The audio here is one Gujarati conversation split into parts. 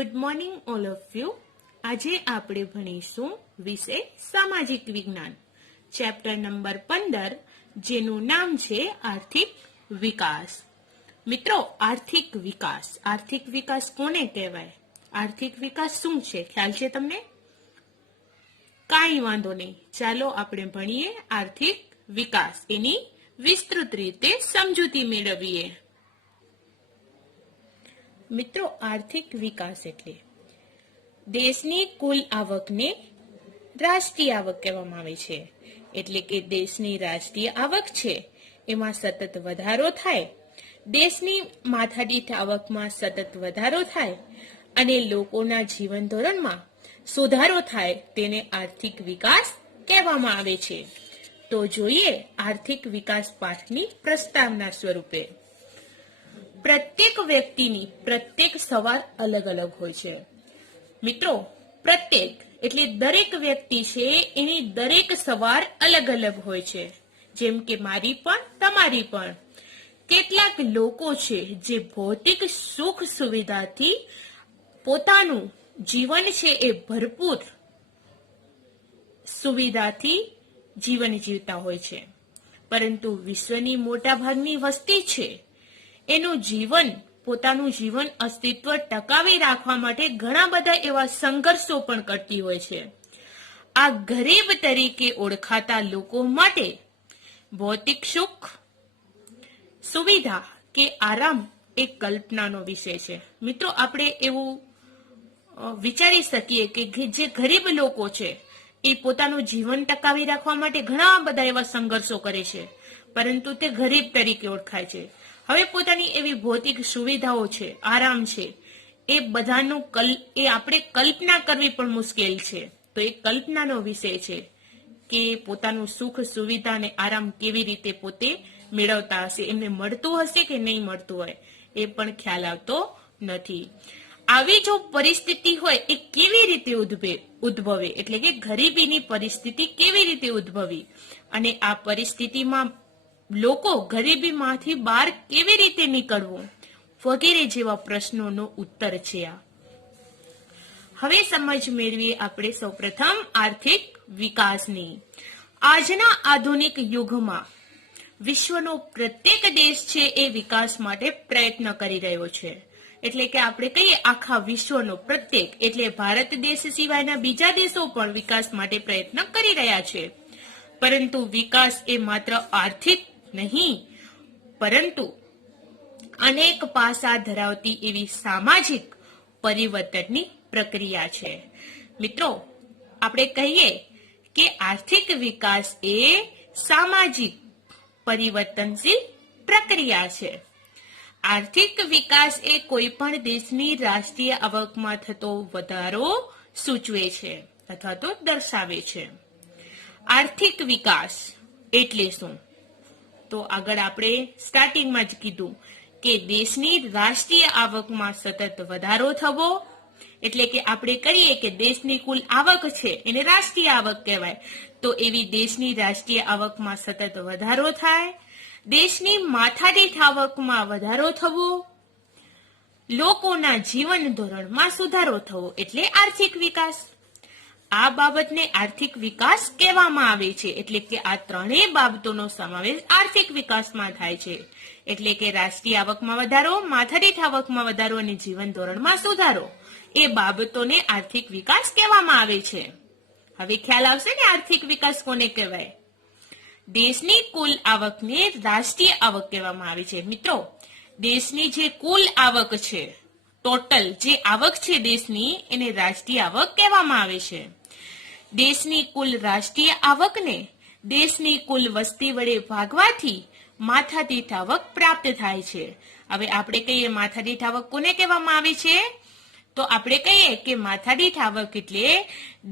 Good morning all of you. આજે આપણે ભણીશું વિષય સામાજિક વિજ્ઞાન, ચેપ્ટર નંબર 15, જેનું નામ છે આર્થિક વિકાસ. મિત્રો, આર્થિક વિકાસ કોને કહેવાય? આર્થિક વિકાસ શું છે? ખ્યાલ છે તમને? કાંઈ વાંધો નહીં, ચાલો આપણે ભણીએ આર્થિક વિકાસ, એની વિસ્તૃત રીતે સમજૂતી મેળવીએ. મિત્રો, આર્થિક વિકાસ એટલે દેશની કુલ આવકને રાષ્ટ્રીય આવક કહેવામાં આવે છે. એટલે કે દેશની રાષ્ટ્રીય આવક છે એમાં સતત વધારો થાય, દેશની માથાદીઠ આવકમાં સતત વધારો થાય અને લોકોના જીવન ધોરણમાં સુધારો થાય, તેને આર્થિક વિકાસ કહેવામાં આવે છે. તો જોઈએ આર્થિક વિકાસ પાઠની પ્રસ્તાવના સ્વરૂપે. પ્રત્યેક વ્યક્તિની પ્રત્યેક સવાર અલગ અલગ હોય છે. મિત્રો, પ્રત્યેક એટલે દરેક વ્યક્તિ છે એની દરેક સવાર અલગ અલગ હોય છે. જેમ કે મારી પણ, તમારી પણ. કેટલાક લોકો છે જે ભૌતિક સુખ સુવિધાથી પોતાનું જીવન છે એ ભરપૂર સુવિધાથી જીવન જીવતા હોય છે, પરંતુ વિશ્વની મોટા ભાગની વસ્તી છે એનું પોતાનું જીવન અસ્તિત્વ ટકાવી રાખવા માટે ઘણા બધા એવા સંઘર્ષો પણ કરતી હોય છે. આ ગરીબ તરીકે ઓળખાતા લોકો માટે ભૌતિક સુખ સુવિધા કે આરામ એક કલ્પનાનો વિષય છે. મિત્રો, આપણે એવું વિચારી શકીએ કે જે ગરીબ લોકો છે એ પોતાનું જીવન ટકાવી રાખવા માટે ઘણા બધા એવા સંઘર્ષો કરે છે, પરંતુ તે ગરીબ તરીકે ઓળખાય છે. હવે પોતાની એવી ભૌતિક સુવિધાઓ છે, આરામ છે, એ બધાનું આપણે કલ્પના કરવી પણ મુશ્કેલ છે. તો એ કલ્પનાનો વિષય છે કે પોતાનું સુખ સુવિધા અને આરામ કેવી રીતે પોતે મેળવતા હશે, એમને મળતું હશે કે નહીં મળતું હોય એ પણ ખ્યાલ આવતો નથી. આવી જો પરિસ્થિતિ હોય એ કેવી રીતે ઉદ્ભવે, એટલે કે ગરીબીની પરિસ્થિતિ કેવી રીતે ઉદ્ભવી અને આ પરિસ્થિતિમાં લોકો ગરીબીમાંથી બહાર કેવી રીતે નીકળવું વગેરે જેવા પ્રશ્નોનો ઉત્તર છે આ. હવે સમજ મેળવીએ આપણે સૌપ્રથમ આર્થિક વિકાસની. આજના આધુનિક યુગમાં વિશ્વનો પ્રત્યેક દેશ છે એ વિકાસ માટે પ્રયત્ન કરી રહ્યો છે. એટલે કે આપણે કહીએ આખા વિશ્વનો પ્રત્યેક, એટલે ભારત દેશ સિવાયના બીજા દેશો પણ વિકાસ માટે પ્રયત્ન કરી રહ્યા છે. પરંતુ વિકાસ એ માત્ર આર્થિક નહીં, પરંતુ અનેક પાસા ધરાવતી એવી સામાજિક પરિવર્તનની પ્રક્રિયા છે. મિત્રો, આપણે કહીએ કે આર્થિક વિકાસ એ સામાજિક પરિવર્તનશીલ પ્રક્રિયા છે. આર્થિક વિકાસ એ કોઈ પણ દેશની રાષ્ટ્રીય આવકમાં થતો વધારો સૂચવે છે અથવા તો દર્શાવે છે. આર્થિક વિકાસ એટલે શું? તો આગળ આપણે સ્ટાર્ટિંગમાં જ કીધું કે દેશની રાષ્ટ્રીય આવકમાં સતત વધારો થવો, એટલે કે આપણે કહીએ કે દેશની કુલ આવક છે એને રાષ્ટ્રીય આવક કહેવાય. તો એવી દેશની રાષ્ટ્રીય આવકમાં સતત વધારો થાય, દેશની માથાદીઠ આવકમાં વધારો થવો, લોકોના જીવન ધોરણમાં સુધારો થવો એટલે આર્થિક વિકાસ. આ બાબતને આર્થિક વિકાસ કહેવામાં આવે છે. એટલે કે આ ત્રણેય બાબતોનો સમાવેશ આર્થિક વિકાસમાં થાય છે. એટલે કે રાષ્ટ્રીય આવકમાં વધારો, માથાદીઠ આવકમાં વધારો અને જીવન ધોરણમાં સુધારો, એ બાબતોને આર્થિક વિકાસ કહેવામાં આવે છે. હવે ખ્યાલ આવશે ને આર્થિક વિકાસ કોને કહેવાય? દેશની કુલ આવકને રાષ્ટ્રીય આવક કહેવામાં આવે છે. મિત્રો, દેશની જે કુલ આવક છે, ટોટલ જે આવક છે દેશની, એને રાષ્ટ્રીય આવક કહેવામાં આવે છે. દેશની કુલ રાષ્ટ્રીય આવકને દેશની કુલ વસ્તી વડે ભાગવાથી માથાદીઠ આવક પ્રાપ્ત થાય છે. હવે આપણે કહીએ માથાદીઠ આવક કોને કહેવામાં આવે છે? તો આપણે કહીએ કે માથાદીઠ આવક એટલે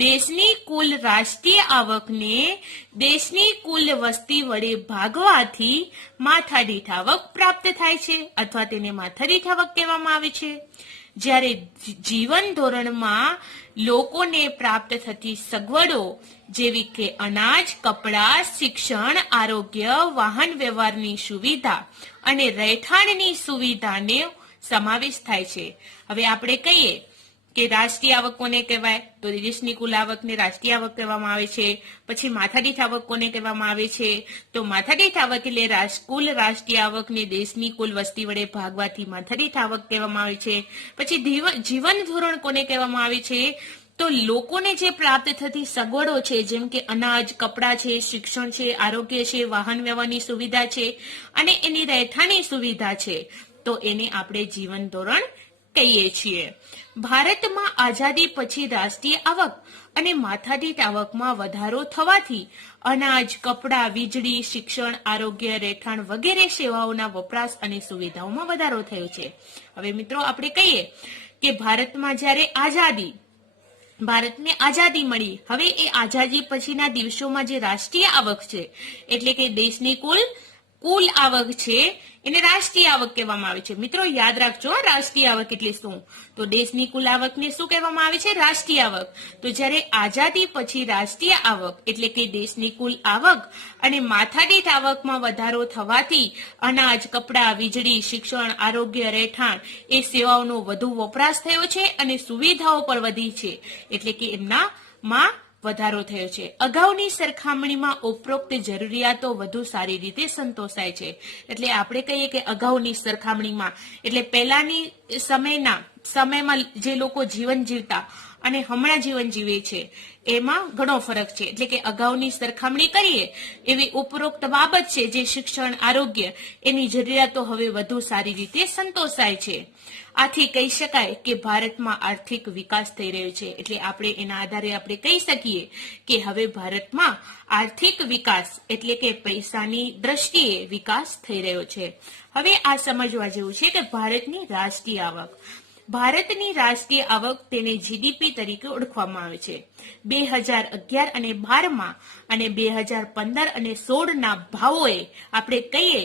દેશની કુલ રાષ્ટ્રીય આવકને દેશની કુલ વસ્તી વડે ભાગવાથી માથાદીઠ આવક પ્રાપ્ત થાય છે, અથવા તેને માથાદીઠ આવક કહેવામાં આવે છે. જ્યારે જીવન ધોરણમાં લોકોને પ્રાપ્ત થતી સગવડો જેવી કે અનાજ, કપડાં, શિક્ષણ, આરોગ્ય, વાહન વ્યવહારની સુવિધા અને રહેઠાણની સુવિધાને સમાવેશ થાય છે. હવે આપણે કહીએ કે રાષ્ટ્રીય આવક કોને કહેવાય? તો દેશની કુલ આવકને રાષ્ટ્રીય આવક કહેવામાં આવે છે. પછી માથાદીઠ આવક કોને કહેવામાં આવે છે? તો માથાદીઠ આવક એટલે કુલ રાષ્ટ્રીય આવકને દેશની કુલ વસ્તી વડે ભાગવાથી માથાદીઠ આવક કહેવામાં આવે છે. પછી જીવન ધોરણ કોને કહેવામાં આવે છે? તો લોકોને જે પ્રાપ્ત થતી સગવડો છે, જેમ કે અનાજ, કપડાં છે, શિક્ષણ છે, આરોગ્ય છે, વાહન વ્યવહારની સુવિધા છે અને એની રહેઠાણની સુવિધા છે, તો એને આપણે જીવન ધોરણ કહીએ છીએ. ભારતમાં આઝાદી પછી રાષ્ટ્રીય આવક અને માથાદીઠ આવકમાં વધારો થવાથી અનાજ, કપડાં, વીજળી, શિક્ષણ, આરોગ્ય, રહેઠાણ વગેરે સેવાઓના વપરાશ અને સુવિધાઓમાં વધારો થયો છે. હવે મિત્રો આપણે કહીએ કે ભારતને આઝાદી મળી. હવે એ આઝાદી પછીના દિવસોમાં જે રાષ્ટ્રીય આવક છે, એટલે કે દેશની કુલ આવક છે, એને રાષ્ટ્રીય આવક કહેવામાં આવે છે. મિત્રો યાદ રાખજો, રાષ્ટ્રીય આવક એટલે શું? તો દેશની કુલ આવકને શું કહેવામાં આવે છે? રાષ્ટ્રીય આવક. તો જ્યારે આઝાદી પછી રાષ્ટ્રીય આવક એટલે કે દેશની કુલ આવક અને માથાદીઠ આવકમાં વધારો થવાથી અનાજ, કપડાં, વીજળી, શિક્ષણ, આરોગ્ય, રહેઠાણ એ સેવાઓનો વધુ વપરાશ થયો છે અને સુવિધાઓ પણ વધી છે, એટલે કે એમનામાં વધારો થયો છે. અગાઉની સરખામણીમાં ઉપરોક્ત જરૂરિયાતો વધુ સારી રીતે સંતોષાય છે. એટલે આપણે કહીએ કે અગાઉની સરખામણીમાં એટલે પહેલાની સમયમાં જે લોકો જીવન જીવતા અને હમણાં જીવન જીવે છે એમાં ઘણો ફરક છે. એટલે કે અગાઉની સરખામણી કરીએ એવી ઉપરોક્ત બાબત છે, જે શિક્ષણ, આરોગ્ય એની જરૂરિયાતો હવે વધુ સારી રીતે સંતોષાય છે. આથી કહી શકાય કે ભારતમાં આર્થિક વિકાસ થઈ રહ્યો છે. એટલે આપણે એના આધારે આપણે કહી શકીએ કે હવે ભારતમાં આર્થિક વિકાસ એટલે કે પૈસાની દ્રષ્ટિએ વિકાસ થઈ રહ્યો છે. હવે આ સમજવા જેવું છે કે ભારતની રાષ્ટ્રીય આવક. ભારતની રાષ્ટ્રીય આવક તેને જીડીપી તરીકે ઓળખવામાં આવે છે. 2011 અને 12 અને 2015 અને 16 ના ભાવોએ આપણે કહીએ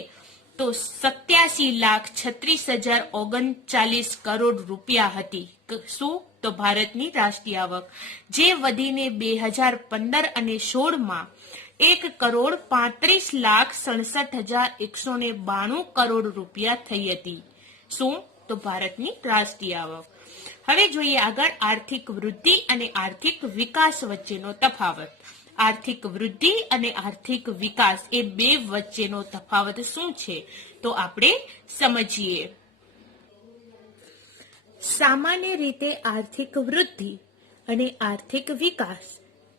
તો 87,36,039 કરોડ રૂપિયા હતી. શું? તો ભારતની રાષ્ટ્રીય આવક, જે વધીને 2015 અને 16 1,35,67,192 કરોડ રૂપિયા થઈ હતી. શું? તો ભારતની રાષ્ટ્રીય આવક. હવે જોઈએ આગળ આર્થિક વૃદ્ધિ અને આર્થિક વિકાસ વચ્ચેનો તફાવત. આર્થિક વૃદ્ધિ અને આર્થિક વિકાસ એ બે વચ્ચેનો તફાવત શું છે? તો આપણે સમજીએ. સામાન્ય રીતે આર્થિક વૃદ્ધિ અને આર્થિક વિકાસ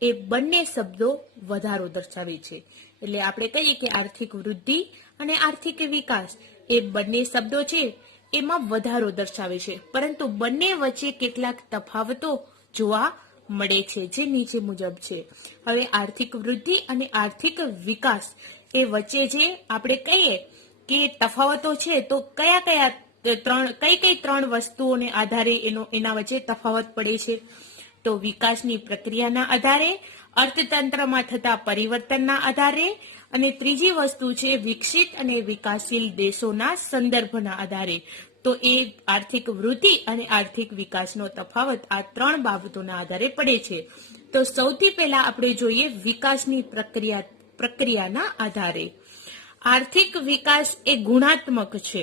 એ બંને શબ્દો વધારો દર્શાવે છે. એટલે આપણે કહીએ કે આર્થિક વૃદ્ધિ અને આર્થિક વિકાસ એ બંને શબ્દો છે એમાં વધારો દર્શાવે છે, પરંતુ બંને વચ્ચે કેટલાક તફાવતો જોવા મળે છે, જે નીચે મુજબ છે. હવે આર્થિક વૃદ્ધિ અને આર્થિક વિકાસ એ વચ્ચે જે આપણે કહીએ કે તફાવતો છે, તો કઈ ત્રણ વસ્તુઓને આધારે એના વચ્ચે તફાવત પડે છે? તો વિકાસની પ્રક્રિયાના આધારે, અર્થતંત્રમાં થતા પરિવર્તનના આધારે અને ત્રીજી વસ્તુ છે વિકસિત અને વિકાસશીલ દેશોના સંદર્ભના આધારે. તો એ આર્થિક વૃદ્ધિ અને આર્થિક વિકાસનો તફાવત આ ત્રણ બાબતોના આધારે પડે છે. તો સૌથી પહેલા આપણે જોઈએ વિકાસની પ્રક્રિયાના આધારે. આર્થિક વિકાસ એ ગુણાત્મક છે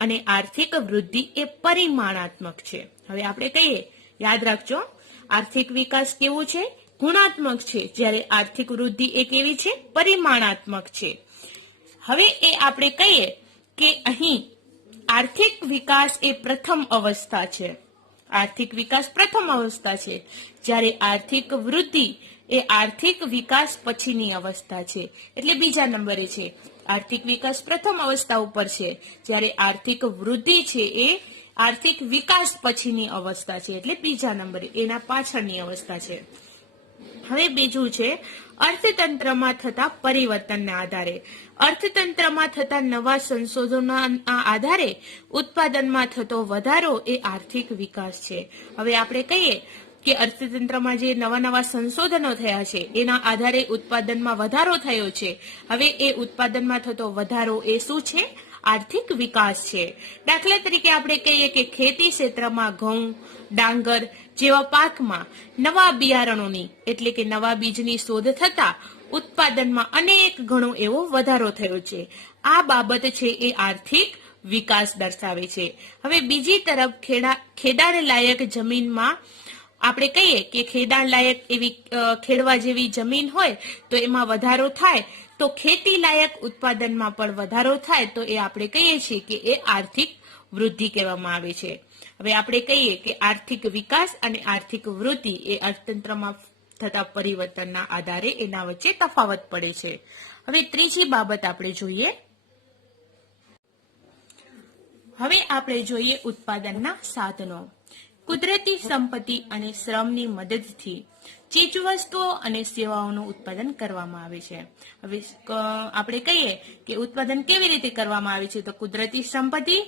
અને આર્થિક વૃદ્ધિ એ પરિમાણાત્મક છે. હવે આપણે કહીએ, યાદ રાખજો, આર્થિક વિકાસ કેવો છે? ગુણાત્મક છે, જ્યારે આર્થિક વૃદ્ધિ એ કેવી છે? પરિમાણાત્મક છે. હવે એ આપણે કહીએ કે અહીં આર્થિક વિકાસ એ પ્રથમ અવસ્થા છે. આર્થિક વિકાસ પ્રથમ અવસ્થા છે, જ્યારે આર્થિક વૃદ્ધિ એ આર્થિક વિકાસ પછીની અવસ્થા છે, એટલે બીજા નંબરે છે. આર્થિક વિકાસ પ્રથમ અવસ્થા ઉપર છે, જ્યારે આર્થિક વૃદ્ધિ છે એ આર્થિક વિકાસ પછીની અવસ્થા છે, એટલે બીજા નંબરે, એના પાછળની અવસ્થા છે. હવે બીજું છે અર્થતંત્રમાં થતા પરિવર્તનના આધારે. અર્થતંત્રમાં થતા નવા સંશોધનોના આધારે ઉત્પાદનમાં થતો વધારો એ આર્થિક વિકાસ છે. હવે આપણે કહીએ કે અર્થતંત્રમાં જે નવા સંશોધનો થયા છે એના આધારે ઉત્પાદનમાં વધારો થયો છે. હવે એ ઉત્પાદનમાં થતો વધારો એ શું છે? આર્થિક વિકાસ છે. દાખલા તરીકે આપણે કહીએ કે ખેતી ક્ષેત્રમાં ઘઉં, ડાંગર જેવા પાકમાં નવા બિયારણોની એટલે કે નવા બીજની શોધ થતા ઉત્પાદનમાં અનેક ગણો એવો વધારો થયો છે. આ બાબત છે એ આર્થિક વિકાસ દર્શાવે છે. હવે બીજી તરફ ખેડાણ લાયક જમીનમાં આપણે કહીએ કે ખેડાણ લાયક એવી ખેડવા જેવી જમીન હોય તો એમાં વધારો થાય, તો ખેતી લાયક ઉત્પાદનમાં પણ વધારો થાય, તો એ આપણે કહીએ છીએ કે એ આર્થિક વૃદ્ધિ કહેવામાં આવે છે. હવે આપણે કહીએ કે આર્થિક વિકાસ અને આર્થિક વૃદ્ધિ એ અર્થતંત્રમાં થતા પરિવર્તનના આધારે એના વચ્ચે તફાવત પડે છે. હવે ત્રીજી બાબત આપણે જોઈએ. હવે આપણે જોઈએ ઉત્પાદનના સાધનો. કુદરતી સંપત્તિ અને શ્રમની મદદથી ચીજવસ્તુઓ અને સેવાઓનું ઉત્પાદન કરવામાં આવે છે. હવે આપણે કહીએ કે ઉત્પાદન કેવી રીતે કરવામાં આવે છે, તો કુદરતી સંપત્તિ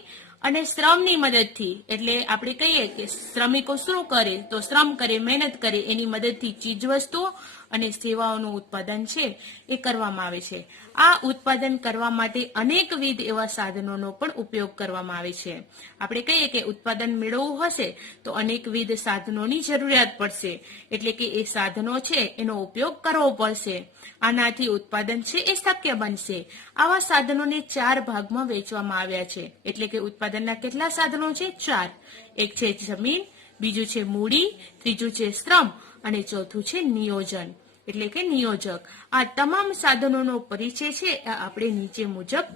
અને શ્રમની મદદથી. એટલે આપણે કહીએ કે શ્રમિકો શું કરે, તો શ્રમ કરે, મહેનત કરે, એની મદદથી ચીજવસ્તુઓ અને સેવાઓનું ઉત્પાદન છે એ કરવામાં આવે છે. આ ઉત્પાદન કરવા માટે અનેકવિધ એવા સાધનોનો પણ ઉપયોગ કરવામાં આવે છે. આપણે કહીએ કે ઉત્પાદન મેળવવું હશે તો અનેકવિધ સાધનોની જરૂરિયાત પડશે, એટલે કે એ સાધનો છે એનો ઉપયોગ કરવો પડશે. આનાથી ઉત્પાદન છે એ શક્ય બનશે. આવા સાધનોને 4 ભાગમાં વહેંચવામાં આવ્યા છે. એટલે કે ઉત્પાદનના કેટલા સાધનો છે? 4. એક છે જમીન, બીજું છે મૂડી, ત્રીજું છે શ્રમ અને ચોથું છે નિયોજન એટલે કે નિયોજક. આ તમામ સાધનોનો પરિચય છે આપણે નીચે મુજબ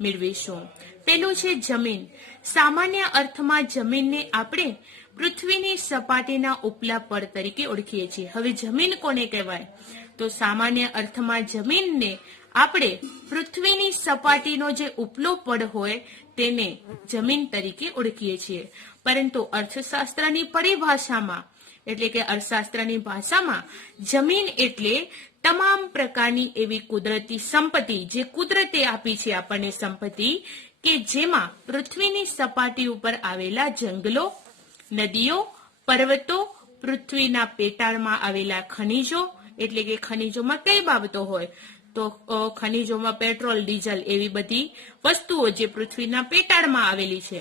મેળવીશું. પેલું છે જમીન. સામાન્ય અર્થમાં જમીનને આપણે પૃથ્વીની સપાટીના ઉપલા પડ તરીકે ઓળખીએ છીએ. હવે જમીન કોને કહેવાય? તો સામાન્ય અર્થમાં જમીનને આપણે પૃથ્વીની સપાટીનો જે ઉપલો પડ હોય તેને જમીન તરીકે ઓળખીએ છીએ. પરંતુ અર્થશાસ્ત્રની પરિભાષામાં એટલે કે અર્થશાસ્ત્રની ભાષામાં જમીન એટલે તમામ પ્રકારની એવી કુદરતી સંપત્તિ જે કુદરતે આપી છે આપણને સંપત્તિ, કે જેમાં પૃથ્વીની સપાટી ઉપર આવેલા જંગલો, નદીઓ, પર્વતો, પૃથ્વીના પેટાળમાં આવેલા ખનિજો, એટલે કે ખનિજોમાં કઈ બાબતો હોય, તો ખનિજોમાં પેટ્રોલ, ડીઝલ એવી બધી વસ્તુઓ જે પૃથ્વીના પેટાળમાં આવેલી છે,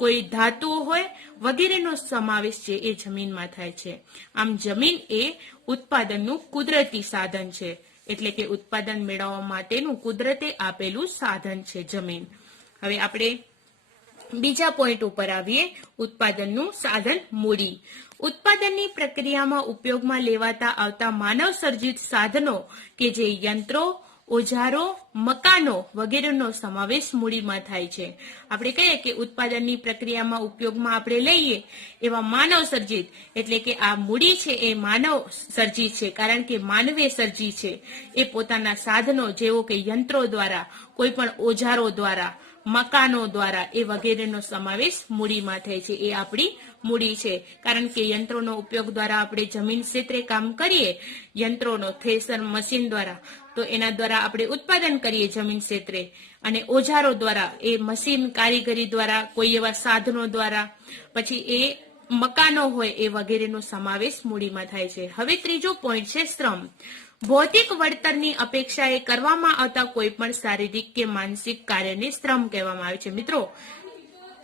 કોઈ ધાતુઓ હોય વગેરેનો સમાવેશ છે એ જમીનમાં થાય છે. આમ જમીન એ ઉત્પાદનનું કુદરતી સાધન છે, એટલે કે ઉત્પાદન મેળવવા માટેનું કુદરતે આપેલું સાધન છે જમીન. હવે આપણે બીજા પોઈન્ટ ઉપર આવીએ. ઉત્પાદનનું સાધન મૂડી. ઉત્પાદનની પ્રક્રિયામાં ઉપયોગમાં લેવાતા આવતા માનવ સર્જિત સાધનો કે જે યંત્રો, ઓજારો, મકાનો વગેરેનો સમાવેશ મૂડીમાં થાય છે. આપણે કહીએ કે ઉત્પાદનની પ્રક્રિયામાં ઉપયોગમાં આપણે લઈએ એવા માનવ સર્જિત એટલે કે આ મૂડી છે એ માનવ સર્જિત છે, કારણ કે માનવે સર્જી છે. એ પોતાના સાધનો જેવો કે યંત્રો દ્વારા, કોઈ પણ ઓજારો દ્વારા, મકાનો દ્વારા એ વગેરેનો સમાવેશ મૂડીમાં થાય છે. એ આપણી મૂડી છે, કારણ કે યંત્રોનો ઉપયોગ દ્વારા આપણે જમીન ક્ષેત્રે કામ કરીએ, યંત્રોનો થ્રેસર મશીન દ્વારા, તો એના દ્વારા આપણે ઉત્પાદન કરીએ જમીન ક્ષેત્રે, અને ઓજારો દ્વારા, એ મશીન કારીગરી દ્વારા, કોઈ એવા સાધનો દ્વારા, પછી એ મકાનો હોય એ વગેરેનો સમાવેશ મૂડીમાં થાય છે. હવે ત્રીજો પોઈન્ટ છે શ્રમ. ભૌતિક વળતરની અપેક્ષાએ કરવામાં આવતા કોઈ પણ શારીરિક કે માનસિક કાર્યને શ્રમ કહેવામાં આવે છે. મિત્રો,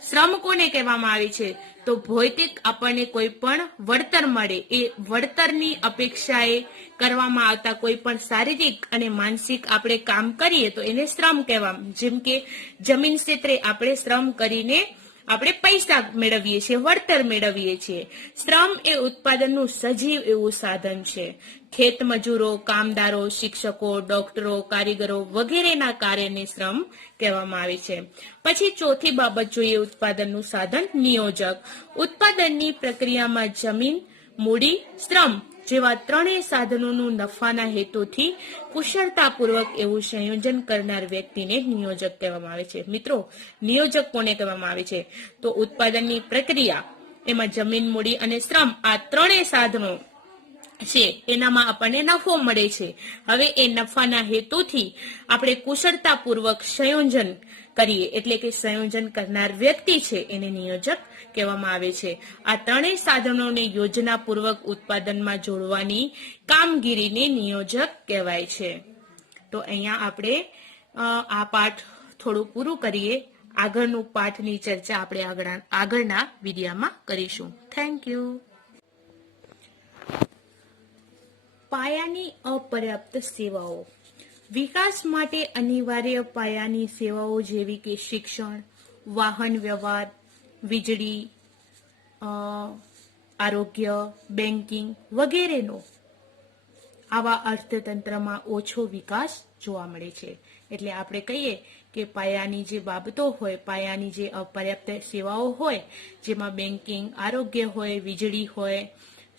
શ્રમ કોને કહેવામાં આવે છે? તો ભૌતિક આપણને કોઈ પણ વળતર મળે એ વળતરની અપેક્ષાએ કરવામાં આવતા કોઈ પણ શારીરિક અને માનસિક આપણે કામ કરીએ તો એને શ્રમ કહેવામાં. જેમ કે જમીન ક્ષેત્રે આપણે શ્રમ કરીને આપણે પૈસા મેળવીએ છીએ, વળતર મેળવીએ છીએ. શ્રમ એ ઉત્પાદનનું સજીવ એવું સાધન છે. ખેત મજૂરો, કામદારો, શિક્ષકો, ડોક્ટરો, કારીગરો વગેરેના કાર્યને શ્રમ કહેવામાં આવે છે. પછી ચોથી બાબત જોઈએ ઉત્પાદનનું સાધન નિયોજક. ઉત્પાદનની પ્રક્રિયામાં જમીન, મૂડી, શ્રમ જેવા ત્રણેય સાધનોનું નફાના હેતુથી કુશળતાપૂર્વક એવું સંયોજન કરનાર વ્યક્તિને નિયોજક કહેવામાં આવે છે. મિત્રો, નિયોજક કોને કહેવામાં આવે છે? તો ઉત્પાદનની પ્રક્રિયા એમાં જમીન, મૂડી અને શ્રમ આ ત્રણેય સાધનો છે એનામાં આપણને નફો મળે છે. હવે એ નફાના હેતુથી આપણે કુશળતાપૂર્વક સંયોજન કરીએ એટલે કે સંયોજન કરનાર વ્યક્તિ છે એને નિયોજક કહેવામાં આવે છે. આ ત્રણેય સાધનોને યોજનાપૂર્વક ઉત્પાદનમાં જોડવાની કામગીરીને નિયોજક કહેવાય છે. તો અહીંયા આપણે આ પાઠ થોડું પૂરું કરીએ. આગળનું પાઠની ચર્ચા આપણે આગળના વિડીયોમાં કરીશું. Thank you. પાયાની અપર્યાપ્ત સેવાઓ. વિકાસ માટે અનિવાર્ય પાયાની સેવાઓ જેવી કે શિક્ષણ, વાહન વ્યવહાર, વીજળી, આરોગ્ય, બેન્કિંગ વગેરેનો આવા અર્થતંત્રમાં ઓછો વિકાસ જોવા મળે છે. એટલે આપણે કહીએ કે પાયાની જે બાબતો હોય, પાયાની જે અપર્યાપ્ત સેવાઓ હોય, જેમાં બેન્કિંગ, આરોગ્ય હોય, વીજળી હોય,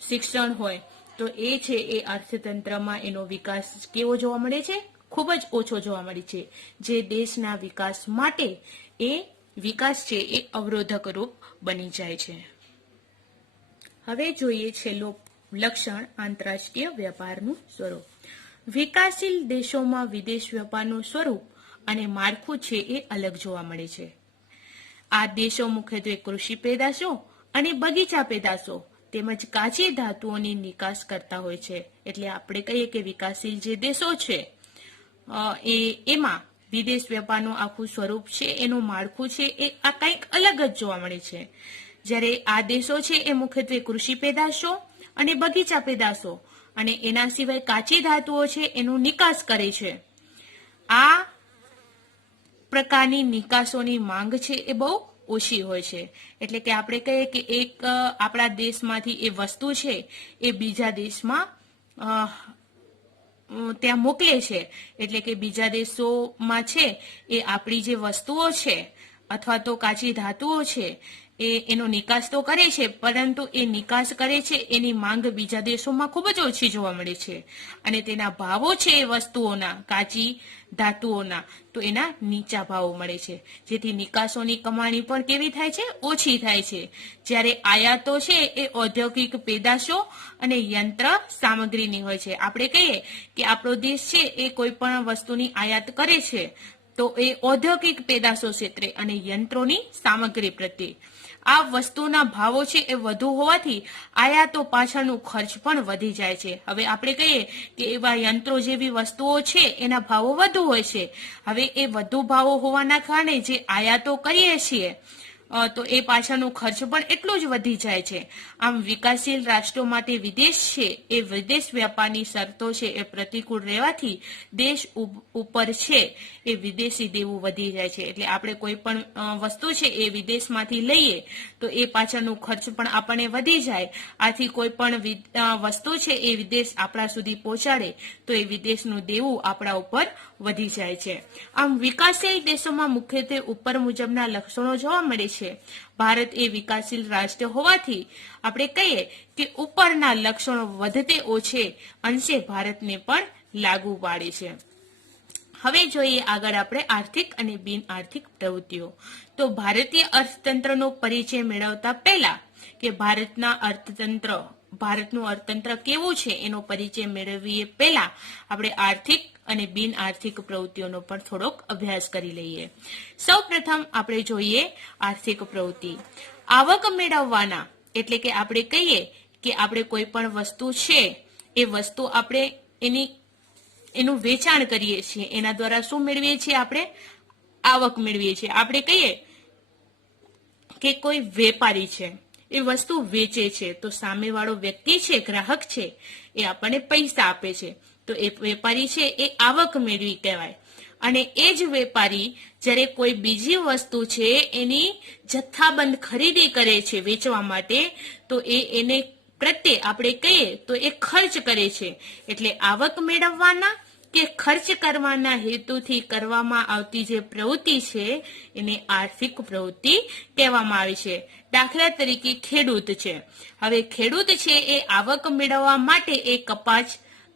શિક્ષણ હોય, તો એ છે એ અર્થતંત્રમાં એનો વિકાસ કેવો જોવા મળે છે? ખૂબ જ ઓછો જોવા મળે છે, જે દેશના વિકાસ માટે એ વિકાસ છે એ અવરોધક રૂપ બની જાય છે. હવે જોઈએ છેલ્લું લક્ષણ, આંતરરાષ્ટ્રીય વેપારનું સ્વરૂપ. વિકાસશીલ દેશોમાં વિદેશ વેપારનું સ્વરૂપ અને માળખું છે એ અલગ જોવા મળે છે. આ દેશો મુખ્યત્વે કૃષિ પેદાશો અને બગીચા પેદાશો તેમજ કાચી ધાતુઓની નિકાસ કરતા હોય છે. એટલે આપણે કહીએ કે વિકાસશીલ જે દેશો છે એમાં વિદેશ વેપારનું આખું સ્વરૂપ છે, એનું માળખું છે એ આ કંઈક અલગ જ જોવા મળે છે. જ્યારે આ દેશો છે એ મુખ્યત્વે કૃષિ પેદાશો અને બગીચા પેદાશો અને એના સિવાય કાચી ધાતુઓ છે એનું નિકાસ કરે છે. આ પ્રકારની નિકાસોની માંગ છે એ બહુ ઓછી હોય છે. એટલે કે આપણે કહીએ કે એક આપણા દેશમાંથી એ વસ્તુ છે એ બીજા દેશમાં ત્યાં મોકલે છે. એટલે કે બીજા દેશોમાં છે એ આપણી જે વસ્તુઓ છે અથવા તો કાચી ધાતુઓ છે એનો નિકાસ તો કરે છે, પરંતુ એ નિકાસ કરે છે એની માંગ બીજા દેશોમાં ખૂબ જ ઓછી જોવા મળે છે અને તેના ભાવો છે એ વસ્તુઓના, કાચી ધાતુઓના, તો એના નીચા ભાવો મળે છે, જેથી નિકાસોની કમાણી પણ કેવી થાય છે? ઓછી થાય છે. જ્યારે આયાતો છે એ ઔદ્યોગિક પેદાશો અને યંત્ર સામગ્રીની હોય છે. આપણે કહીએ કે આપણો દેશ છે એ કોઈ પણ વસ્તુની આયાત કરે છે તો એ ઔદ્યોગિક પેદાશો ક્ષેત્રે અને યંત્રોની સામગ્રી પ્રત્યે. આ વસ્તુના ભાવો છે એ વધુ હોવાથી આયાતો પાછળનું ખર્ચ પણ વધી જાય છે. હવે આપણે કહીએ કે એવા યંત્રો જેવી વસ્તુઓ છે એના ભાવો વધુ હોય છે. હવે એ વધુ ભાવો હોવાના કારણે જે આયાતો કરીએ છીએ તો એ પાછળનું ખર્ચ પણ એટલું જ વધી જાય છે. આમ વિકાસશીલ રાષ્ટ્રો માટે વિદેશ છે એ વિદેશ વેપારની શરતો છે એ પ્રતિકૂળ રહેવાથી દેશ ઉપર છે એ વિદેશી દેવું વધી જાય છે. એટલે આપણે કોઈ પણ વસ્તુ છે એ વિદેશમાંથી લઈએ તો એ પાછળનું ખર્ચ પણ આપણને વધી જાય. આથી કોઈ પણ વસ્તુ છે એ વિદેશ આપણા સુધી પહોંચાડે તો એ વિદેશનું દેવું આપણા ઉપર વધી જાય છે. આમ વિકાસશીલ દેશોમાં મુખ્યત્વે ઉપર મુજબના લક્ષણો જોવા મળે છે. ભારત એ વિકાસશીલ રાષ્ટ્ર હોવાથી આપણે કહીએ કે ઉપરના લક્ષણો વધતે ઓછે અંશે ભારતને પણ લાગુ પાડે છે. હવે જોઈએ આગળ આપણે આર્થિક અને બિન આર્થિક પ્રવૃત્તિઓ. તો ભારતીય અર્થતંત્રનો પરિચય મેળવતા પહેલા કે ભારતનું અર્થતંત્ર કેવું છે એનો પરિચય મેળવીએ પહેલા આપણે આર્થિક અને બિન આર્થિક પ્રવૃત્તિઓનો પણ થોડોક અભ્યાસ કરી લઈએ. સૌ પ્રથમ આપણે જોઈએ આર્થિક પ્રવૃત્તિ. આવક મેળવવાના એટલે કે આપણે કહીએ કે આપણે કોઈ પણ વસ્તુ છે એ વસ્તુ આપણે એનું વેચાણ કરીએ છીએ, એના દ્વારા શું મેળવીએ છીએ? આપણે આવક મેળવીએ છીએ. આપણે કહીએ કે કોઈ વેપારી છે એ વસ્તુ વેચે છે તો સામેવાળો વ્યક્તિ છે, ગ્રાહક છે, એ આપણને પૈસા આપે છે તો એ વેપારી છે એ આવક મેળવી કહેવાય. અને એ જ વેપારી જ્યારે કોઈ બીજી વસ્તુ છે એની જથ્થાબંધ ખરીદી કરે છે વેચવા માટે તો એને પ્રત્યે આપણે કહીએ તો એ ખર્ચ કરે છે. એટલે આવક મેળવવાના કે ખર્ચ કરવાના હેતુથી કરવામાં આવતી જે પ્રવૃત્તિ છે એને આર્થિક પ્રવૃત્તિ કહેવામાં આવે છે. દાખલા તરીકે ખેડૂત છે. હવે ખેડૂત છે એ આવક મેળવવા માટે એ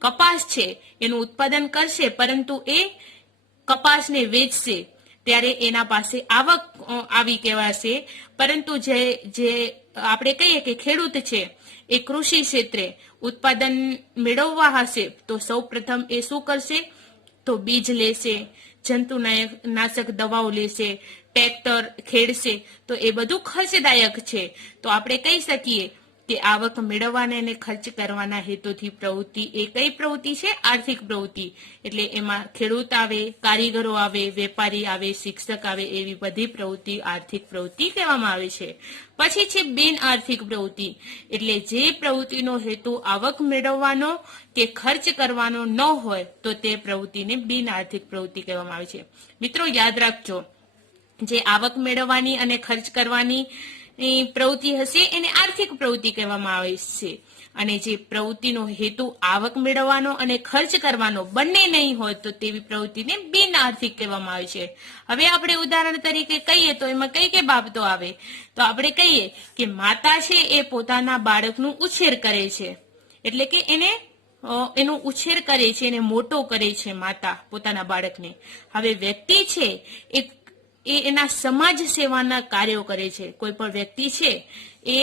કપાસ છે એનું ઉત્પાદન કરશે, પરંતુ એ કપાસને વેચશે ત્યારે એના પાસે આવક આવી કહેવાશે. પરંતુ જે આપણે કહીએ કે ખેડૂત છે એ કૃષિ ક્ષેત્રે ઉત્પાદન મેળવવા હશે તો સૌ પ્રથમ એ શું કરશે? તો બીજ લેશે, જંતુનાશક દવાઓ લેશે, ટ્રેક્ટર ખેડશે, તો એ બધું ખર્ચદાયક છે. તો આપણે કહી શકીએ કે આવક મેળવવાના અને ખર્ચ કરવાના હેતુથી પ્રવૃત્તિ એ કઈ પ્રવૃત્તિ છે? આર્થિક પ્રવૃત્તિ. એટલે એમાં ખેડૂત આવે, કારીગરો આવે, વેપારી આવે, શિક્ષક આવે, એવી બધી પ્રવૃત્તિ આર્થિક પ્રવૃત્તિ કહેવામાં આવે છે. પછી છે બિન આર્થિક પ્રવૃત્તિ. એટલે જે પ્રવૃત્તિનો હેતુ આવક મેળવવાનો કે ખર્ચ કરવાનો ન હોય તો તે પ્રવૃત્તિને બિન આર્થિક પ્રવૃત્તિ કહેવામાં આવે છે. મિત્રો યાદ રાખજો જે આવક મેળવવાની અને ખર્ચ કરવાની પ્રવૃત્તિ હશે એને આર્થિક પ્રવૃત્તિ કહેવામાં આવે છે, અને જે પ્રવૃત્તિનો હેતુ આવક મેળવવાનો અને ખર્ચ કરવાનો બંને નહીં હોય તો તેવી પ્રવૃત્તિને બિન આર્થિક કહેવામાં આવે છે. હવે આપણે ઉદાહરણ તરીકે કહીએ તો એમાં કઈ કઈ બાબતો આવે, તો આપણે કહીએ કે માતા છે એ પોતાના બાળકનું ઉછેર કરે છે, એટલે કે એનો ઉછેર કરે છે, એને મોટો કરે છે માતા પોતાના બાળકને. હવે વ્યક્તિ છે એ એના સમાજ સેવાના કાર્યો કરે છે. કોઈ પણ વ્યક્તિ છે એ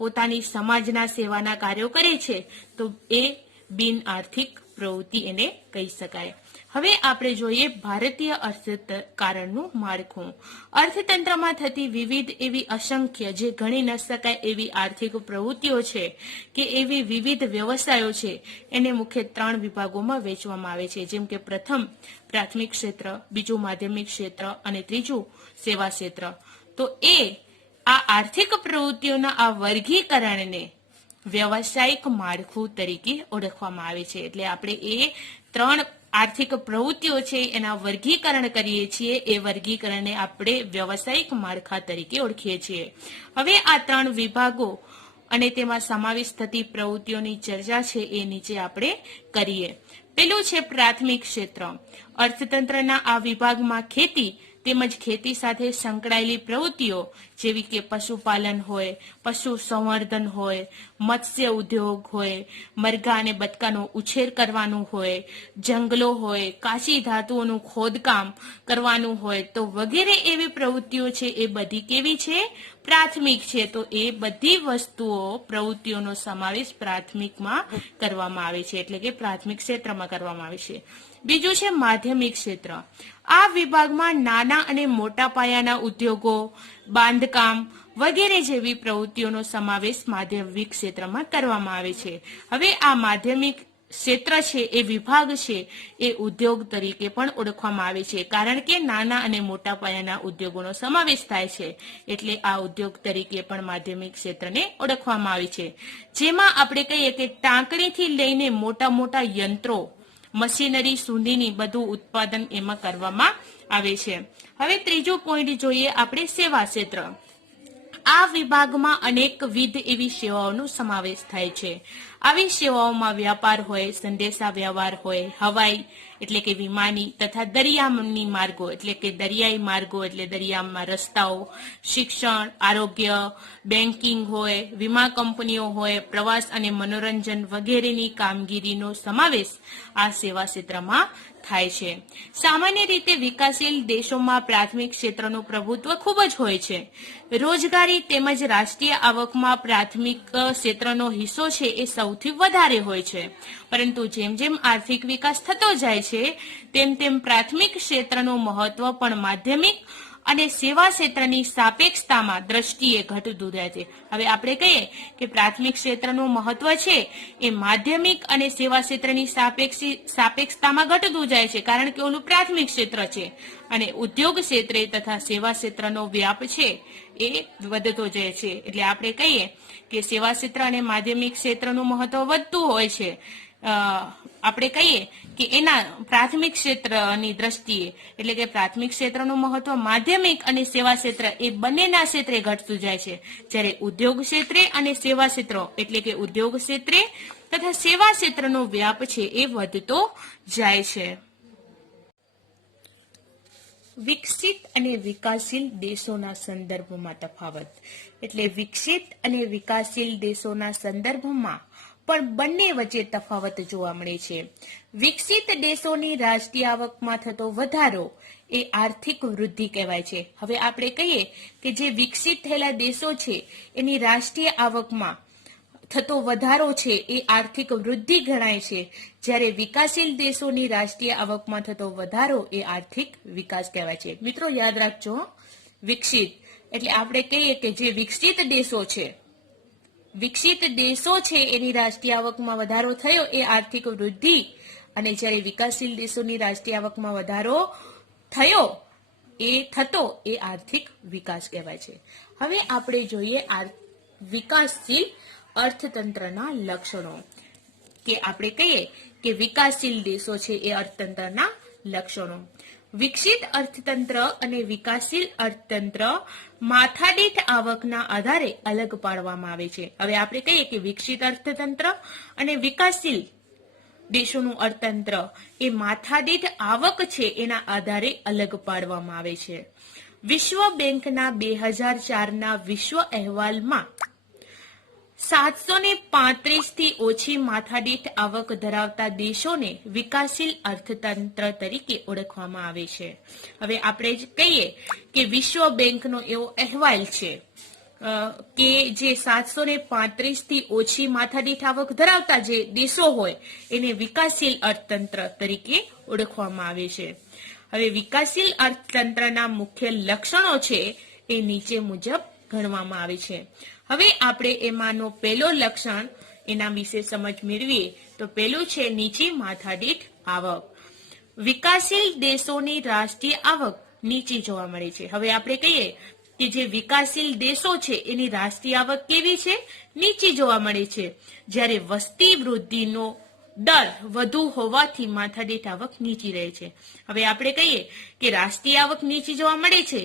પોતાની સમાજના સેવાના કાર્યો કરે છે તો એ બિન આર્થિક પ્રવૃત્તિ એને કહી શકાય. હવે આપણે જોઈએ ભારતીય અર્થકારણનું માળખું. અર્થતંત્રમાં થતી વિવિધ એવી અસંખ્ય જે ગણી ન શકાય એવી આર્થિક પ્રવૃત્તિઓ છે કે એવી વિવિધ વ્યવસાયો છે એને મુખ્ય 3 વિભાગોમાં વહેંચવામાં આવે છે, જેમ કે પ્રથમ પ્રાથમિક ક્ષેત્ર, બીજું માધ્યમિક ક્ષેત્ર અને ત્રીજું સેવા ક્ષેત્ર. તો આ આર્થિક પ્રવૃત્તિઓના આ વર્ગીકરણને વ્યવસાયિક માળખું તરીકે ઓળખવામાં આવે છે. એટલે આપણે એ 3 આર્થિક પ્રવૃત્તિઓ છે એના વર્ગીકરણ કરીએ છીએ, એ વર્ગીકરણને આપણે વ્યવસાયિક માળખા તરીકે ઓળખીએ છીએ. હવે આ 3 વિભાગો અને તેમાં સમાવેશ થતી પ્રવૃત્તિઓની ચર્ચા છે એ નીચે આપણે કરીએ. પેલું છે પ્રાથમિક ક્ષેત્ર. અર્થતંત્રના આ વિભાગમાં ખેતી તેમજ ખેતી સાથે સંકળાયેલી પ્રવૃત્તિઓ જેવી કે પશુપાલન હોય, પશુ સંવર્ધન હોય, મત્સ્ય ઉદ્યોગ હોય, મરઘા અને બતકાનો ઉછેર કરવાનું હોય, જંગલો હોય, કાચી ધાતુઓનું ખોદકામ કરવાનું હોય, તો વગેરે એવી પ્રવૃત્તિઓ છે એ બધી કેવી છે? પ્રાથમિક છે. તો એ બધી પ્રવૃત્તિઓનો સમાવેશ પ્રાથમિકમાં કરવામાં આવે છે, એટલે કે પ્રાથમિક ક્ષેત્રમાં કરવામાં આવે છે. બીજું છે માધ્યમિક ક્ષેત્ર. આ વિભાગમાં નાના અને મોટા પાયાના ઉદ્યોગો, બાંધકામ વગેરે જેવી પ્રવૃત્તિઓનો સમાવેશ માધ્યમિક ક્ષેત્રમાં કરવામાં આવે છે. હવે આ માધ્યમિક ક્ષેત્ર છે એ વિભાગ છે એ ઉદ્યોગ તરીકે પણ ઓળખવામાં આવે છે, કારણ કે નાના અને મોટા પાયાના ઉદ્યોગોનો સમાવેશ થાય છે, એટલે આ ઉદ્યોગ તરીકે પણ માધ્યમિક ક્ષેત્રને ઓળખવામાં આવે છે. જેમાં આપણે કહીએ કે ટાંકણીથી લઈને મોટા મોટા યંત્રો, મશીનરી સુધીની બધું ઉત્પાદન એમાં કરવામાં આવે છે. હવે ત્રીજો પોઈન્ટ જોઈએ આપણે સેવા ક્ષેત્ર. આ વિભાગમાં અનેકવિધ એવી સેવાઓનો સમાવેશ થાય છે. આવી સેવાઓમાં વ્યાપાર હોય, સંદેશા વ્યવહાર હોય, હવાઈ એટલે કે વિમાની તથા દરિયાની માર્ગો એટલે કે દરિયાઈ માર્ગો એટલે દરિયામાં રસ્તાઓ, શિક્ષણ, આરોગ્ય, બેન્કિંગ હોય, વીમા કંપનીઓ હોય, પ્રવાસ અને મનોરંજન વગેરેની કામગીરીનો સમાવેશ આ સેવા ક્ષેત્રમાં થાય છે. સામાન્ય રીતે વિકાસશીલ દેશોમાં પ્રાથમિક ક્ષેત્રનું પ્રભુત્વ ખૂબ જ હોય છે. રોજગારી તેમજ રાષ્ટ્રીય આવકમાં પ્રાથમિક ક્ષેત્રનો હિસ્સો છે એ સૌથી વધારે હોય છે. પરંતુ જેમ જેમ આર્થિક વિકાસ થતો જાય છે તેમ તેમ પ્રાથમિક ક્ષેત્રનું મહત્વ પણ માધ્યમિક અને સેવા ક્ષેત્રની સાપેક્ષતામાં દ્રષ્ટિએ ઘટતું રહે છે. હવે આપણે કહીએ કે પ્રાથમિક ક્ષેત્રનું મહત્વ છે એ માધ્યમિક અને સેવા ક્ષેત્રની સાપેક્ષતામાં ઘટતું જાય છે, કારણ કે ઓલું પ્રાથમિક ક્ષેત્ર છે અને ઉદ્યોગ ક્ષેત્રે તથા સેવા ક્ષેત્રનો વ્યાપ છે એ વધતો જાય છે. એટલે આપણે કહીએ કે સેવા ક્ષેત્ર અને માધ્યમિક ક્ષેત્રનું મહત્વ વધતું હોય છે. આપણે કહીએ કે એના પ્રાથમિક ક્ષેત્રની દ્રષ્ટિએ એટલે કે પ્રાથમિક ક્ષેત્રનું મહત્વ માધ્યમિક અને સેવા ક્ષેત્ર એ બંનેના ક્ષેત્રે ઘટતું જાય છે, જ્યારે ઉદ્યોગ ક્ષેત્રે અને સેવા ક્ષેત્રો એટલે કે ઉદ્યોગ ક્ષેત્રે તથા સેવા ક્ષેત્રનો વ્યાપ છે એ વધતો જાય છે. વિકસિત અને વિકાસશીલ દેશોના સંદર્ભમાં તફાવત. એટલે વિકસિત અને વિકાસશીલ દેશોના સંદર્ભમાં પણ બંને વચ્ચે તફાવત જોવા મળે છે. વિકસિત દેશોની રાષ્ટ્રીય આવકમાં થતો વધારો એ આર્થિક વૃદ્ધિ કહેવાય છે. હવે આપણે કહીએ કે જે વિકસિત થયેલા દેશો છે એની રાષ્ટ્રીય આવકમાં થતો વધારો છે એ આર્થિક વૃદ્ધિ ગણાય છે, જ્યારે વિકાસશીલ દેશોની રાષ્ટ્રીય આવકમાં થતો વધારો એ આર્થિક વિકાસ કહેવાય છે. મિત્રો યાદ રાખજો, વિકસિત એટલે આપણે કહીએ કે જે વિકસિત દેશો છે એની રાષ્ટ્રીય આવકમાં વધારો થયો એ આર્થિક વૃદ્ધિ, અને જ્યારે વિકાસશીલ દેશોની રાષ્ટ્રીય આવકમાં વધારો થતો એ આર્થિક વિકાસ કહેવાય છે. હવે આપણે જોઈએ વિકાસશીલ અર્થતંત્રના લક્ષણો, કે આપણે કહીએ કે વિકાસશીલ દેશો છે એ અર્થતંત્રના લક્ષણો. વિકસિત અર્થતંત્ર અને વિકાસશીલ અર્થતંત્ર માથાદીઠ આવકના આધારે અલગ પાડવામાં આવે છે. હવે આપણે કહીએ કે વિકસિત અર્થતંત્ર અને વિકાસશીલ દેશોનું અર્થતંત્ર એ માથાદીઠ આવક છે એના આધારે અલગ પાડવામાં આવે છે. વિશ્વ બેંકના 2004ના વિશ્વ અહેવાલમાં 735 થી ઓછી માથાદીઠ આવક ધરાવતા દેશોને વિકાસશીલ અર્થતંત્ર તરીકે ઓળખવામાં આવે છે. હવે આપણે જ કહીએ કે વિશ્વ બેંકનો એવો અહેવાલ છે કે જે 735 થી ઓછી માથાદીઠ આવક ધરાવતા જે દેશો હોય એને વિકાસશીલ અર્થતંત્ર તરીકે ઓળખવામાં આવે છે. હવે વિકાસશીલ અર્થતંત્રના મુખ્ય લક્ષણો છે એ નીચે મુજબ ગણવામાં આવે છે. હવે આપણે એમાંનો પહેલો લક્ષણ એના વિશે સમજ મેળવીએ તો પહેલું છે નીચી માથાદીઠ આવક. વિકાસશીલ દેશોની રાષ્ટ્રીય આવક નીચી જોવા મળે છે. હવે આપણે કહીએ કે જે વિકાસશીલ દેશો છે એની રાષ્ટ્રીય આવક કેવી છે? નીચી જોવા મળે છે. જ્યારે વસ્તી વૃદ્ધિનો દર વધુ હોવાથી માથાદીઠ આવક નીચી રહે છે. હવે આપણે કહીએ કે રાષ્ટ્રીય આવક નીચી જોવા મળે છે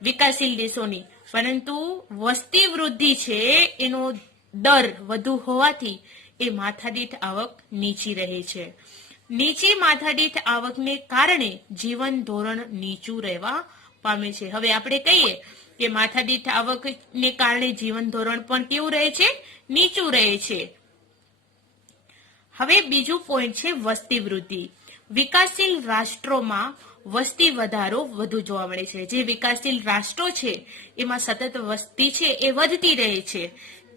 વિકાસશીલ દેશોની, પરંતુ વસ્તી વૃદ્ધિ છે એનો દર વધુ હોવાથી એ માથાદીઠ આવક નીચી રહે છે. નીચી માથાદીઠ આવકને કારણે જીવન ધોરણ નીચું રહેવા પામે છે. હવે આપણે કહીએ કે માથાદીઠ આવકને કારણે જીવન ધોરણ પણ કેવું રહે છે? નીચું રહે છે. હવે બીજું પોઈન્ટ છે વસ્તી વૃદ્ધિ. વિકાસશીલ રાષ્ટ્રોમાં વસ્તી વધારો વધુ જોવા મળે છે. જે વિકાસશીલ રાષ્ટ્રો છે એમાં સતત વસ્તી છે એ વધતી રહે છે.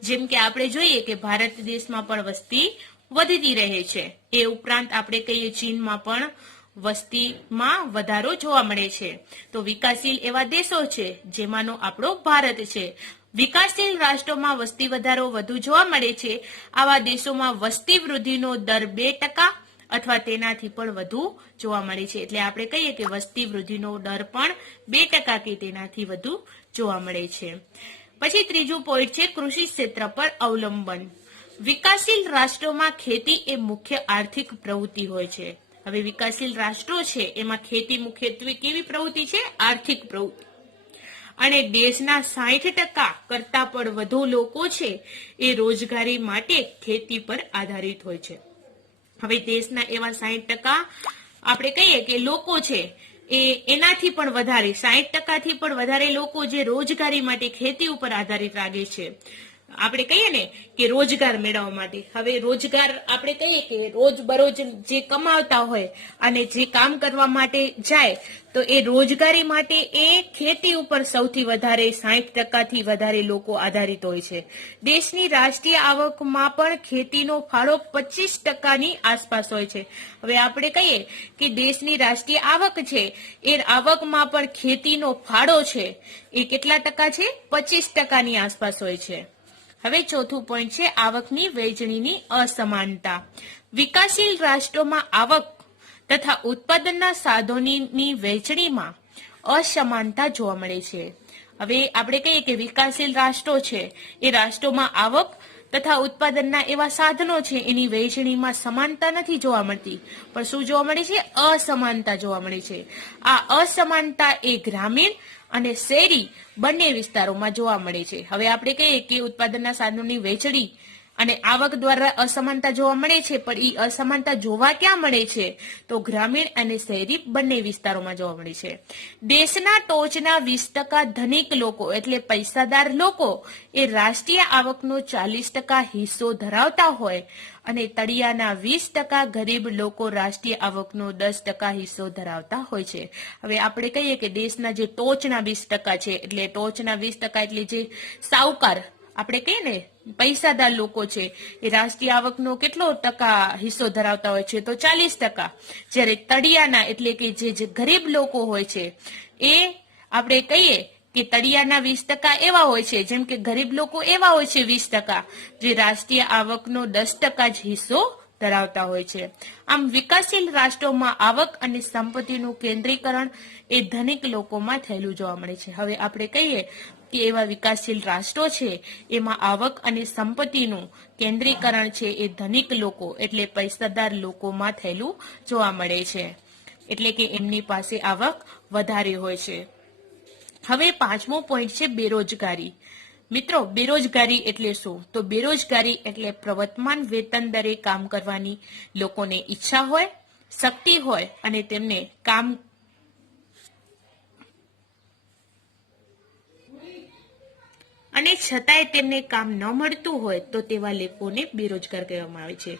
જેમ કે આપણે જોઈએ કે ભારત દેશમાં પણ વસ્તી વધતી રહે છે. એ ઉપરાંત આપણે કહીએ ચીનમાં પણ વસ્તીમાં વધારો જોવા મળે છે. તો વિકાસશીલ એવા દેશો છે જેમાંનો આપણો ભારત છે. વિકાસશીલ રાષ્ટ્રોમાં વસ્તી વધારો વધુ જોવા મળે છે. આવા દેશોમાં વસ્તી વૃદ્ધિનો દર 2% અથવા તેનાથી પણ વધુ જોવા મળે છે. એટલે આપણે કહીએ કે વસ્તી વૃદ્ધિનો દર પણ 2% કે તેનાથી વધુ જોવા મળે છે. પછી ત્રીજું પોઈન્ટ છે કૃષિ ક્ષેત્ર પર અવલંબન. વિકાસશીલ રાષ્ટ્રોમાં ખેતી એ મુખ્ય આર્થિક પ્રવૃત્તિ હોય છે. હવે વિકાસશીલ રાષ્ટ્રો છે એમાં ખેતી મુખ્યત્વે કેવી પ્રવૃત્તિ છે? આર્થિક પ્રવૃત્તિ. અને દેશના 60% કરતા પણ વધુ લોકો છે એ રોજગારી માટે ખેતી પર આધારિત હોય છે. હવે દેશના એવા 60% આપણે કહીએ કે લોકો છે એનાથી પણ વધારે 60% થી પણ વધારે લોકો જે રોજગારી માટે ખેતી ઉપર આધારિત રાખે છે. આપણે કહીએ ને કે રોજગાર મેળવવા માટે. હવે રોજગાર આપણે કહીએ કે રોજ બરોજ જે કમાવતા હોય અને જે કામ કરવા માટે જાય તો એ રોજગારી માટે એ ખેતી ઉપર સૌથી વધારે 60% થી વધારે લોકો આધારિત હોય છે. દેશની રાષ્ટ્રીય આવકમાં પણ ખેતીનો ફાળો 25%ની આસપાસ હોય છે. હવે આપણે કહીએ કે દેશની રાષ્ટ્રીય આવક છે એ આવકમાં પણ ખેતીનો ફાળો છે એ કેટલા ટકા છે? 25%ની આસપાસ હોય છે. હવે ચોથું પોઈન્ટ છે આવકની વહેંચણીની અસમાનતા. વિકાસશીલ રાષ્ટ્રોમાં આવક તથા ઉત્પાદનના સાધનોની વહેંચણીમાં અસમાનતા જોવા મળે છે. હવે આપણે કહીએ કે વિકાસશીલ રાષ્ટ્રો છે એ રાષ્ટ્રોમાં આવક તથા ઉત્પાદનના એવા સાધનો છે એની વહેંચણીમાં સમાનતા નથી જોવા મળતી, પણ શું જોવા મળે છે? અસમાનતા જોવા મળે છે. આ અસમાનતા એ ગ્રામીણ અને શહેરી બંને વિસ્તારોમાં જોવા મળે છે. હવે આપણે કહીએ કે ઉત્પાદનના સાધનોની વહેંચણી અને આવક દ્વારા અસમાનતા જોવા મળે છે, પણ એ અસમાનતા જોવા ક્યાં મળે છે? તો ગ્રામીણ અને શહેરી બંને વિસ્તારોમાં જોવા મળે છે. દેશના ટોચના 20% ધનિક લોકો એટલે પૈસાદાર લોકો એ રાષ્ટ્રીય આવકનો 40% હિસ્સો ધરાવતા હોય અને તળિયાના 20% ગરીબ લોકો રાષ્ટ્રીય આવકનો 10% હિસ્સો ધરાવતા હોય છે. હવે આપણે કહીએ કે દેશના જે ટોચના 20% છે એટલે ટોચના 20% એટલે જે સાહુકાર આપણે કહીએ ને પૈસાદાર લોકો છે એ રાષ્ટ્રીય આવકનો કેટલો ટકા હિસ્સો ધરાવતા હોય છે? તો 40%. જ્યારે તળિયાના એટલે કે જે ગરીબ લોકો હોય છે એ આપણે કહીએ કે તળિયાના 20% એવા હોય છે, જેમ કે ગરીબ લોકો એવા હોય છે 20% જે રાષ્ટ્રીય આવકનો 10% જ હિસ્સો ધરાવતા હોય છે. આમ વિકાસશીલ રાષ્ટ્રોમાં આવક અને સંપત્તિનું કેન્દ્રીકરણ એ ધનિક લોકોમાં થયેલું જોવા મળે છે. હવે આપણે કહીએ કે એવા વિકાસશીલ રાષ્ટ્રો છે એમાં આવક અને સંપત્તિનું કેન્દ્રીકરણ છે એ ધનિક લોકો એટલે પૈસાદાર લોકોમાં થયેલું જોવા મળે છે. એટલે કે એમની પાસે આવક વધારે હોય છે. હવે 5મો પોઈન્ટ છે બેરોજગારી. મિત્રો, બેરોજગારી એટલે શું? તો બેરોજગારી એટલે પ્રવર્તમાન વેતન દરે કામ કરવાની લોકોને ઈચ્છા હોય, શક્તિ હોય અને તેમને કામ અને છતાંય તેમને કામ ન મળતું હોય તો તેવા લોકોને બેરોજગાર કહેવામાં આવે છે.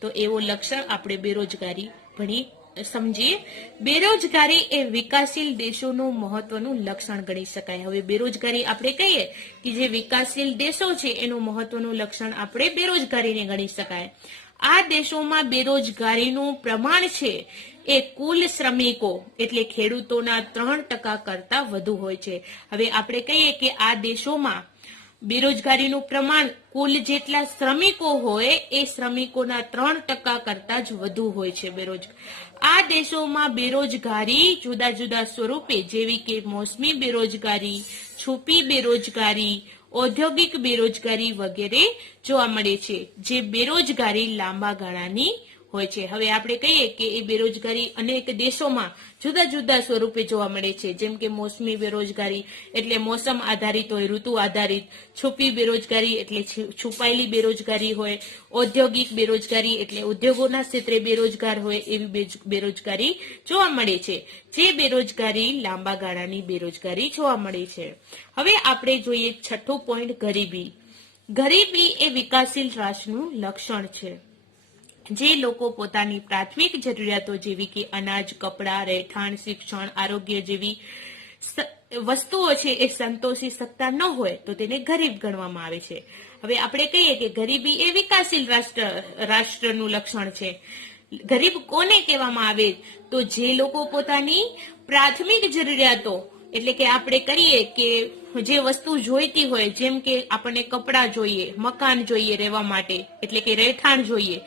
તો એવો લક્ષણ આપણે બેરોજગારી ભણી સમજીએ. બેરોજગારી એ વિકાસશીલ દેશોનું મહત્વનું લક્ષણ ગણી શકાય. હવે બેરોજગારી આપણે કહીએ કે જે વિકાસશીલ દેશો છે એનું મહત્વનું લક્ષણ આપણે બેરોજગારીને ગણી શકાય. આ દેશોમાં બેરોજગારીનું પ્રમાણ છે એ કુલ શ્રમિકો એટલે ખેડૂતોના 3% કરતા વધુ હોય છે. હવે આપણે કહીએ કે આ દેશોમાં બેરોજગારીનું પ્રમાણ કુલ જેટલા શ્રમિકો હોય એ શ્રમિકોના 3% કરતા જ વધુ હોય છે. આ દેશોમાં બેરોજગારી જુદા જુદા સ્વરૂપે જેવી કે મોસમી બેરોજગારી, છુપી બેરોજગારી, ઔદ્યોગિક બેરોજગારી વગેરે જોવા મળે છે, જે બેરોજગારી લાંબા ગાળાની હોય છે. હવે આપણે કહીએ કે એ બેરોજગારી અનેક દેશોમાં જુદા જુદા સ્વરૂપે જોવા મળે છે, જેમ કે મોસમી બેરોજગારી એટલે મોસમ આધારિત હોય, ઋતુ આધારિત. છુપી બેરોજગારી એટલે છુપાયેલી બેરોજગારી હોય. ઔદ્યોગિક બેરોજગારી એટલે ઉદ્યોગોના ક્ષેત્રે બેરોજગાર હોય એવી બેરોજગારી જોવા મળે છે, જે બેરોજગારી લાંબા ગાળાની બેરોજગારી જોવા મળે છે. હવે આપણે જોઈએ 6થો પોઈન્ટ, ગરીબી. ગરીબી એ વિકાસશીલ રાષ્ટ્રનું લક્ષણ છે. જે લોકો પોતાની પ્રાથમિક જરૂરિયાતો જેવી કે અનાજ, કપડાં, રહેઠાણ, શિક્ષણ, આરોગ્ય જેવી વસ્તુઓ છે એ સંતોષી શકતા ન હોય તો તેને ગરીબ ગણવામાં આવે છે. હવે આપણે કહીએ કે ગરીબી એ વિકાસશીલ રાષ્ટ્રનું લક્ષણ છે. ગરીબ કોને કહેવામાં આવે? તો જે લોકો પોતાની પ્રાથમિક જરૂરિયાતો એટલે કે આપણે કરીએ કે જે વસ્તુ જોઈતી હોય, જેમ કે આપણને કપડાં જોઈએ, મકાન જોઈએ રહેવા માટે એટલે કે રહેઠાણ જોઈએ,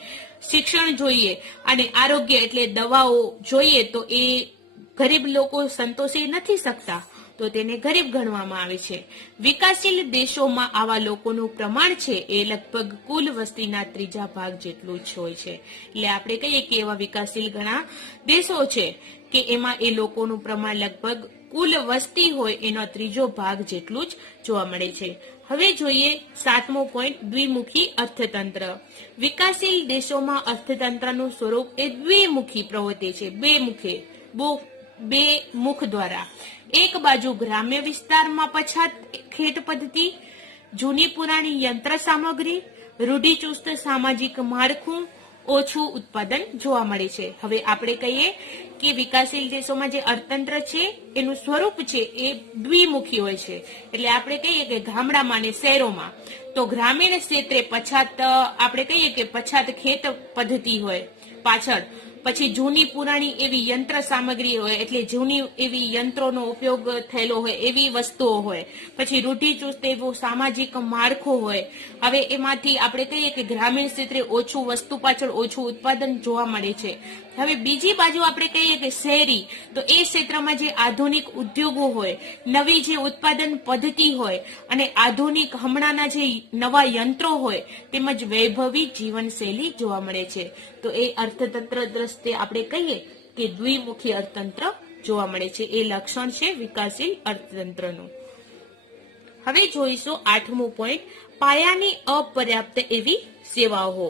શિક્ષણ જોઈએ અને આરોગ્ય એટલે દવાઓ જોઈએ, તો એ ગરીબ લોકો સંતોષી નથી શકતા તો તેને ગરીબ ગણવામાં આવે છે. વિકાસશીલ દેશોમાં આવા લોકોનું પ્રમાણ છે એ લગભગ કુલ વસ્તીના 3 ભાગ જેટલું જ હોય છે. એટલે આપણે કહીએ કે એવા વિકાસશીલ ઘણા દેશો છે કે એમાં એ લોકોનું પ્રમાણ લગભગ કુલ વસ્તી હોય એનો 3 ભાગ જેટલું જ જોવા મળે છે. હવે જોઈએ 7મો પોઈન્ટ, દ્વિમુખી અર્થતંત્ર. વિકાસશીલ દેશોમાં અર્થતંત્રનું સ્વરૂપ એ દ્વિમુખી પ્રવૃત્તિ છે, બે મુખ દ્વારા. એક બાજુ ગ્રામ્ય વિસ્તારમાં પછાત ખેત પદ્ધતિ, જૂની પુરાણી યંત્ર સામગ્રી, રૂઢિચુસ્ત સામાજિક માળખું, ઓછું ઉત્પાદન જોવા મળે છે. હવે આપણે કહીએ કે વિકાસશીલ દેશોમાં જે અર્થતંત્ર છે એનું સ્વરૂપ છે એ દ્વિમુખી હોય છે. એટલે આપણે કહીએ કે ગામડામાં અને શહેરોમાં તો ગ્રામીણ ક્ષેત્રે પછાત આપણે કહીએ કે પછાત ખેત પદ્ધતિ હોય પાછળ, પછી જૂની પુરાણી એવી યંત્ર સામગ્રી હોય એટલે જૂની એવી યંત્રોનો ઉપયોગ થયેલો હોય એવી વસ્તુઓ હોય, પછી રૂઢિચુસ્ત એવું સામાજિક માળખું હોય. હવે એમાંથી આપણે કહીએ કે ગ્રામીણ ક્ષેત્રે ઓછું વસ્તુ પાછળ ઓછું ઉત્પાદન જોવા મળે છે. હવે બીજી બાજુ આપણે કહીએ કે શહેરી, તો એ ક્ષેત્રમાં જે આધુનિક ઉદ્યોગો હોય, નવી જે ઉત્પાદન પદ્ધતિ હોય અને આધુનિક હમણાંના જે નવા યંત્રો હોય તેમજ વૈભવી જીવનશૈલી જોવા મળે છે. તો એ અર્થતંત્ર દ્રષ્ટિએ આપણે કહીએ કે દ્વિમુખી અર્થતંત્ર જોવા મળે છે. એ લક્ષણ છે વિકાસશીલ અર્થતંત્રનું. હવે જોઈશું 8મો પોઈન્ટ, પાયાની અપર્યાપ્ત એવી સેવાઓ.